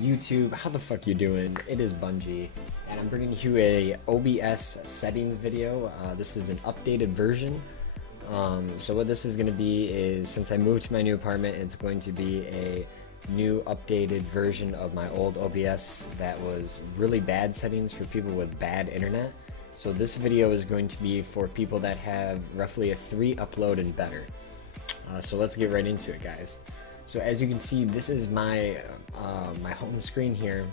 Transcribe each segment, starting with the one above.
YouTube, how the fuck you doing? It is Bungie, and I'm bringing you a OBS settings video. This is an updated version. So what this is going to be is, since I moved to my new apartment, it's going to be a new updated version of my old OBS that was really bad settings for people with bad internet. So this video is going to be for people that have roughly a 3 upload and better. So let's get right into it, guys. So as you can see, this is my my home screen here,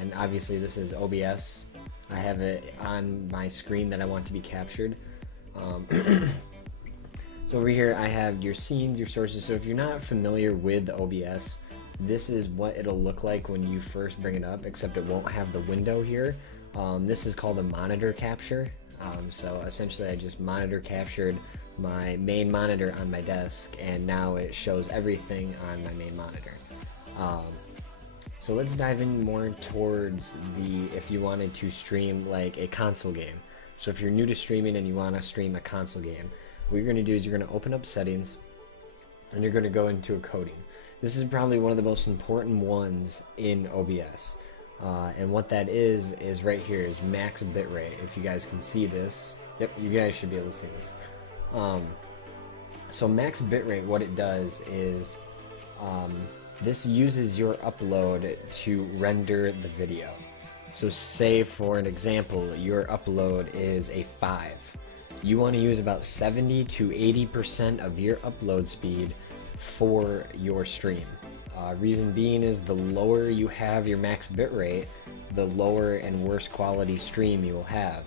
and obviously this is OBS. I have it on my screen that I want to be captured. So over here I have your scenes, your sources. So if you're not familiar with OBS, this is what it'll look like when you first bring it up, except it won't have the window here. This is called a monitor capture. So essentially I just monitor captured my main monitor on my desk, and now it shows everything on my main monitor. So let's dive in more towards if you wanted to stream like a console game. So if you're new to streaming and you want to stream a console game, what you're going to do is you're going to open up settings and you're going to go into encoding. This is probably one of the most important ones in OBS. And what that is right here is max bitrate. If you guys can see this, yep, you guys should be able to see this. So max bitrate, what it does is this uses your upload to render the video. So say for an example, your upload is a 5. You want to use about 70 to 80% of your upload speed for your stream. Reason being is the lower you have your max bitrate, the lower and worse quality stream you will have.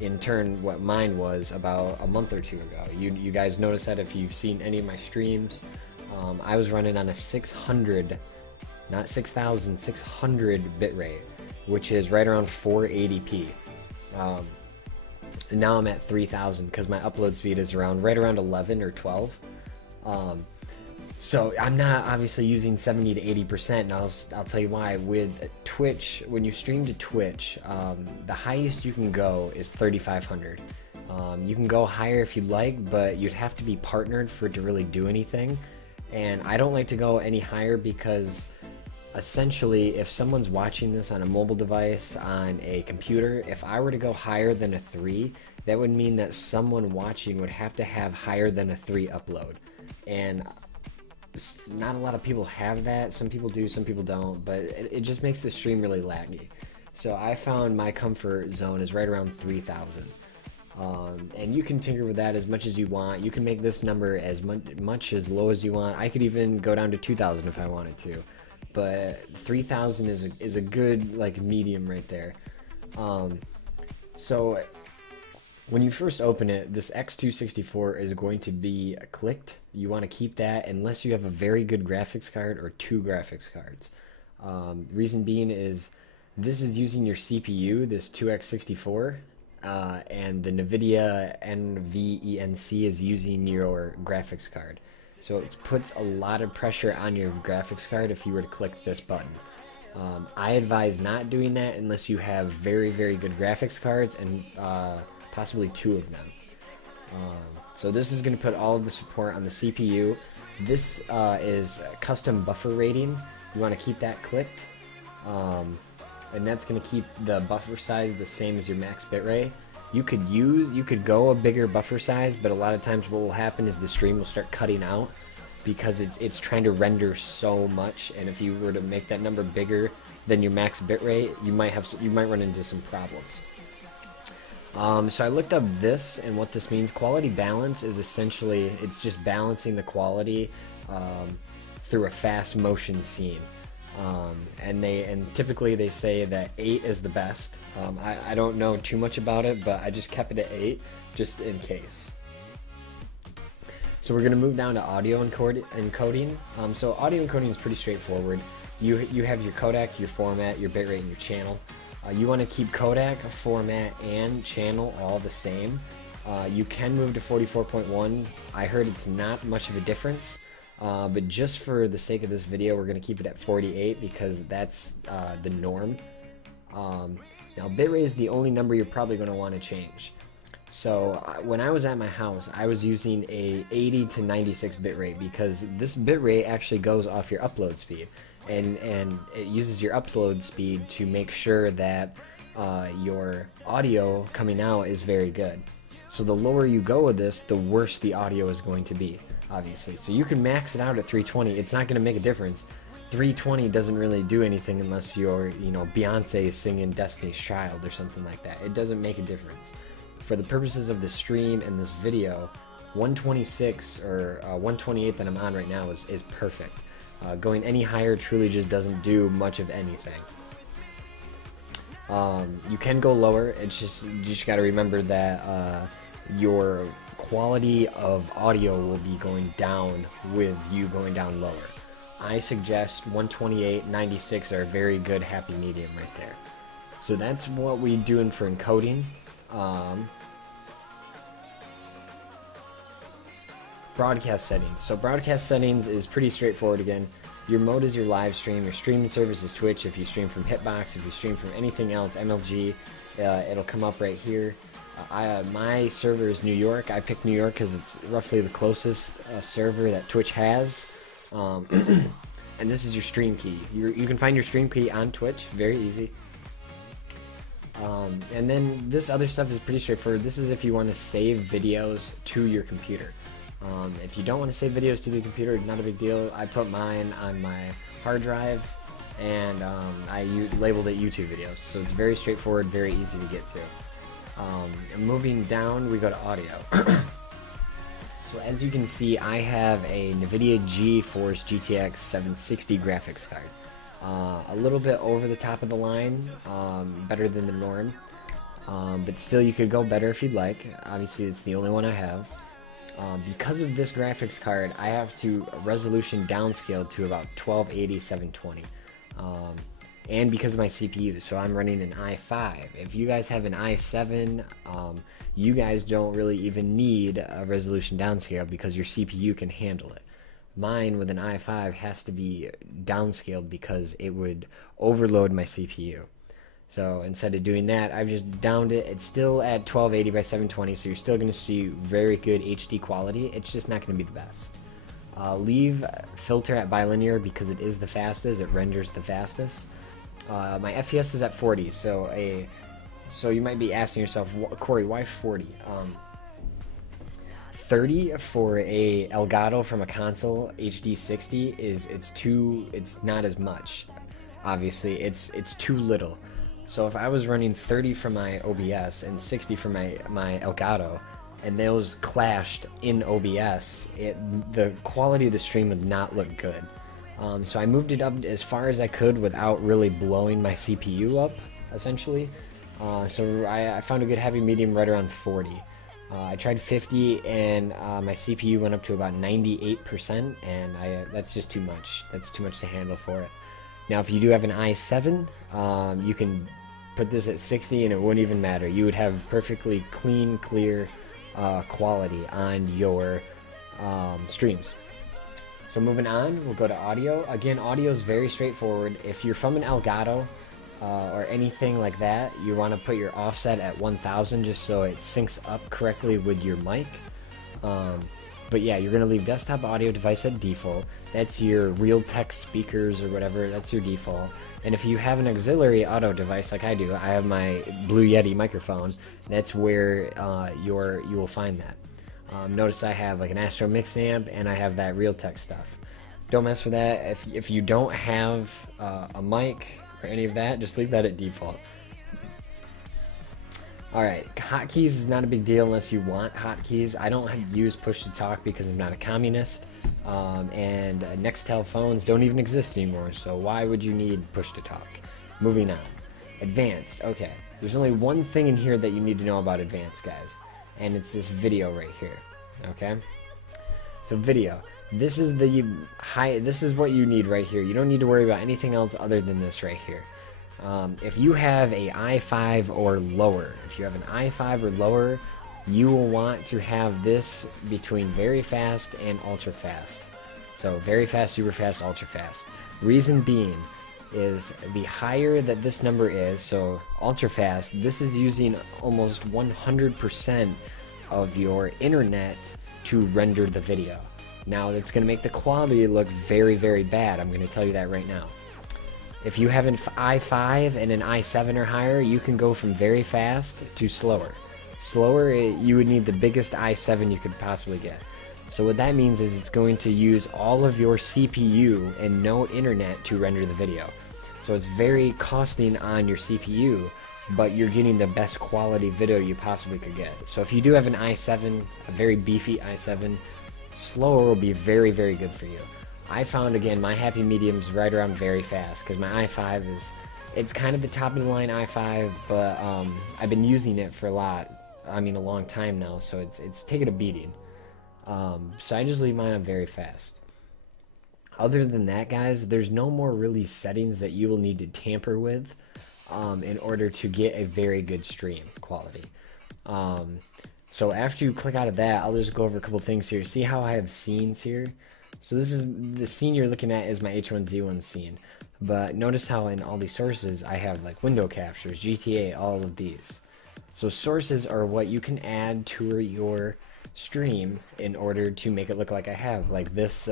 In turn, what mine was about a month or two ago. You guys notice that if you've seen any of my streams. I was running on a 600, not 6,000, 600 bitrate, which is right around 480p. And now I'm at 3,000 because my upload speed is right around 11 or 12. So I'm not obviously using 70 to 80%, and I'll tell you why. With Twitch, when you stream to Twitch, the highest you can go is 3,500. You can go higher if you'd like, but you'd have to be partnered for it to really do anything. And I don't like to go any higher because essentially if someone's watching this on a mobile device, on a computer, if I were to go higher than a 3, that would mean that someone watching would have to have higher than a 3 upload. And not a lot of people have that. Some people do, some people don't, but it just makes the stream really laggy. So I found my comfort zone is right around 3,000. And you can tinker with that as much as you want. You can make this number as much as low as you want. I could even go down to 2,000 if I wanted to, but 3,000 is a good like medium right there. So when you first open it, this X264 is going to be clicked. You want to keep that unless you have a very good graphics card or 2 graphics cards. Reason being is this is using your CPU, this 2X64, and the NVIDIA NVENC is using your graphics card. So it puts a lot of pressure on your graphics card if you were to click this button. I advise not doing that unless you have very, very good graphics cards and possibly 2 of them. So this is going to put all of the support on the CPU. This is custom buffer rating. You want to keep that clicked. And that's going to keep the buffer size the same as your max bitrate. You could go a bigger buffer size, but a lot of times what will happen is the stream will start cutting out because it's trying to render so much, and if you were to make that number bigger than your max bitrate, you might run into some problems. So I looked up this, and what this means. Quality balance is essentially, it's just balancing the quality through a fast motion scene. And typically they say that 8 is the best. I don't know too much about it, but I just kept it at 8 just in case. So we're going to move down to audio encoding. So audio encoding is pretty straightforward. You have your codec, your format, your bitrate, and your channel. You want to keep codec, format, and channel all the same. You can move to 44.1. I heard it's not much of a difference. But just for the sake of this video, we're going to keep it at 48 because that's the norm. Now bitrate is the only number you're probably going to want to change. So when I was at my house, I was using a 80 to 96 bitrate because this bitrate actually goes off your upload speed. and it uses your upload speed to make sure that your audio coming out is very good. So the lower you go with this, the worse the audio is going to be, obviously. So you can max it out at 320. It's not going to make a difference. 320 doesn't really do anything unless you're, you know, Beyonce singing Destiny's Child or something like that. It doesn't make a difference. For the purposes of the stream and this video, 126 or 128 that I'm on right now is perfect. Going any higher truly just doesn't do much of anything. You can go lower. It's just, you just got to remember that your quality of audio will be going down with you going down lower. I suggest 128, 96 are a very good happy medium right there. So that's what we're doing for encoding. Broadcast settings. So broadcast settings is pretty straightforward again. Your mode is your live stream. Your streaming service is Twitch. If you stream from Hitbox, if you stream from anything else, MLG, it'll come up right here. My server is New York. I picked New York because it's roughly the closest server that Twitch has. And this is your stream key. You can find your stream key on Twitch. Very easy. And then this other stuff is pretty straightforward. This is if you want to save videos to your computer. If you don't want to save videos to the computer, not a big deal. I put mine on my hard drive, and I labeled it YouTube videos. So it's very straightforward, very easy to get to. Moving down, we go to audio. So as you can see, I have a NVIDIA GeForce GTX 760 graphics card. A little bit over the top of the line, better than the norm. But still, you could go better if you'd like. Obviously, it's the only one I have. Because of this graphics card, I have to resolution downscale to about 1280 720. And because of my CPU, so I'm running an i5. If you guys have an i7, you guys don't really even need a resolution downscale because your CPU can handle it. Mine with an i5 has to be downscaled because it would overload my CPU. So instead of doing that, I've just downed it. It's still at 1280 by 720, so you're still going to see very good HD quality. It's just not going to be the best. Leave filter at bilinear because it is the fastest. It renders the fastest. My FPS is at 40, so you might be asking yourself, Corey, why 40? 30 for a Elgato from a console HD 60 it's not as much. Obviously, it's too little. So if I was running 30 from my OBS and 60 from my Elgato, and those clashed in OBS, the quality of the stream would not look good. So I moved it up as far as I could without really blowing my CPU up, essentially. So I found a good happy medium right around 40. I tried 50, and my CPU went up to about 98%, and that's just too much. That's too much to handle for it. Now, if you do have an i7, you can put this at 60, and it wouldn't even matter. You would have perfectly clean, clear quality on your streams. So moving on, we'll go to audio. Again, audio is very straightforward. If you're from an Elgato or anything like that, you want to put your offset at 1000 just so it syncs up correctly with your mic. But yeah, you're going to leave desktop audio device at default. That's your Realtek speakers or whatever. That's your default. And if you have an auxiliary audio device like I do, I have my Blue Yeti microphone. That's where you will find that. Notice I have like an Astro Mix amp, and I have that Realtek stuff. Don't mess with that. If you don't have a mic or any of that, just leave that at default. Alright, hotkeys is not a big deal unless you want hotkeys. I don't use push to talk because I'm not a communist. And Nextel phones don't even exist anymore, so why would you need push to talk? Moving on. Advanced. Okay, there's only one thing in here that you need to know about advanced, guys. And it's this video right here. Okay? So video. This is what you need right here. You don't need to worry about anything else other than this right here. If you have a i5 or lower, you will want to have this between very fast and ultra fast. So very fast, super fast, ultra fast. Reason being is the higher that this number is, so ultra fast, this is using almost 100% of your internet to render the video. Now that's going to make the quality look very, very bad. I'm going to tell you that right now. If you have an i5 and an i7 or higher, you can go from very fast to slower. Slower, you would need the biggest i7 you could possibly get. So what that means is it's going to use all of your CPU and no internet to render the video. So it's very costing on your CPU, but you're getting the best quality video you possibly could get. So if you do have an i7, a very beefy i7, slower will be very, very good for you. I found, again, my happy medium's right around very fast, because my i5 it's kind of the top of the line i5, but I've been using it for a long time now, so it's taken a beating. So I just leave mine on very fast. Other than that, guys, there's no more really settings that you will need to tamper with in order to get a very good stream quality. So after you click out of that, I'll just go over a couple things here. See how I have scenes here? So this is the scene you're looking at is my H1Z1 scene. But notice how in all these sources I have like window captures, GTA, all of these. So sources are what you can add to your stream in order to make it look like I have. Like this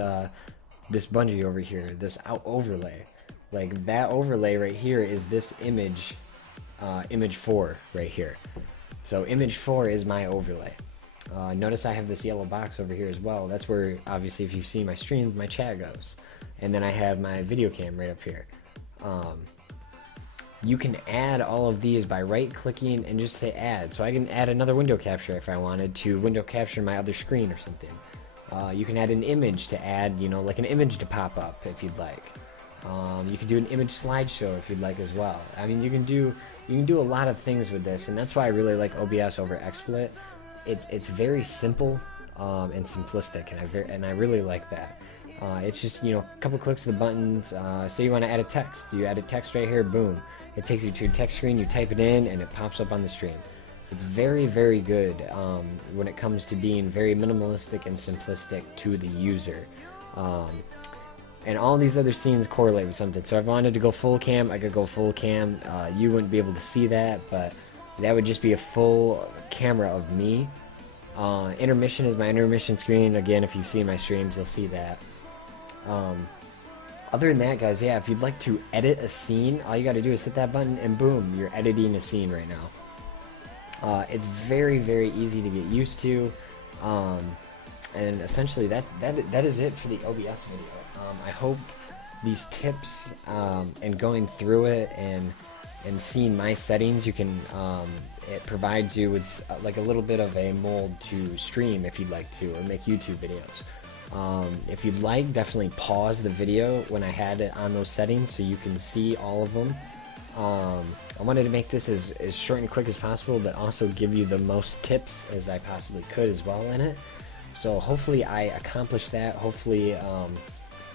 this bungee over here, this overlay. Like that overlay right here is this image, image 4 right here. So image 4 is my overlay. Notice I have this yellow box over here as well. That's where, obviously, if you see my stream, my chat goes. And then I have my video cam right up here. You can add all of these by right-clicking and just hit add. So I can add another window capture if I wanted to window capture my other screen or something. You can add an image to add, like an image to pop up if you'd like. You can do an image slideshow if you'd like as well. I mean, you can do a lot of things with this, and that's why I really like OBS over XSplit. It's very simple and simplistic, and I really like that. It's just a couple clicks of the buttons. Say you want to add a text, you add a text right here, boom, it takes you to a text screen, you type it in, and it pops up on the stream. It's very, very good when it comes to being very minimalistic and simplistic to the user. And all these other scenes correlate with something. So if I wanted to go full cam, I could go full cam. You wouldn't be able to see that, but that would just be a full camera of me. Intermission is my intermission screen. Again, if you've seen my streams, you'll see that. Other than that, guys, yeah, if you'd like to edit a scene, all you got to do is hit that button, and boom, you're editing a scene right now. It's very, very easy to get used to. And essentially, that is it for the OBS video. I hope these tips and going through it and seeing my settings, you can it provides you with like a little bit of a mold to stream if you'd like to, or make YouTube videos. If you'd like, definitely pause the video when I had it on those settings so you can see all of them. I wanted to make this as short and quick as possible, but also give you the most tips as I possibly could as well in it. So hopefully I accomplished that. Hopefully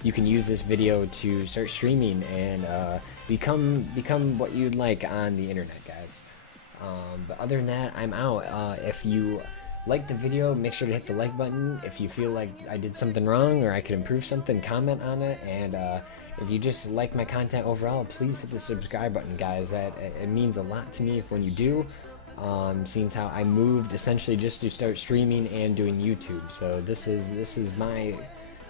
you can use this video to start streaming and become what you'd like on the internet, guys. But other than that, I'm out. If you like the video, make sure to hit the like button. If you feel like I did something wrong or I could improve something, comment on it. And if you just like my content overall, please hit the subscribe button, guys. It means a lot to me when you do. Seeing how I moved essentially just to start streaming and doing YouTube. So this is my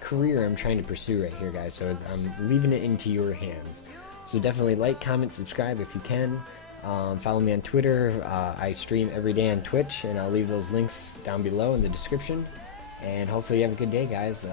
career I'm trying to pursue right here, guys. So I'm leaving it into your hands. So definitely like, comment, subscribe if you can. Follow me on Twitter. I stream every day on Twitch, and I'll leave those links down below in the description. And hopefully you have a good day, guys.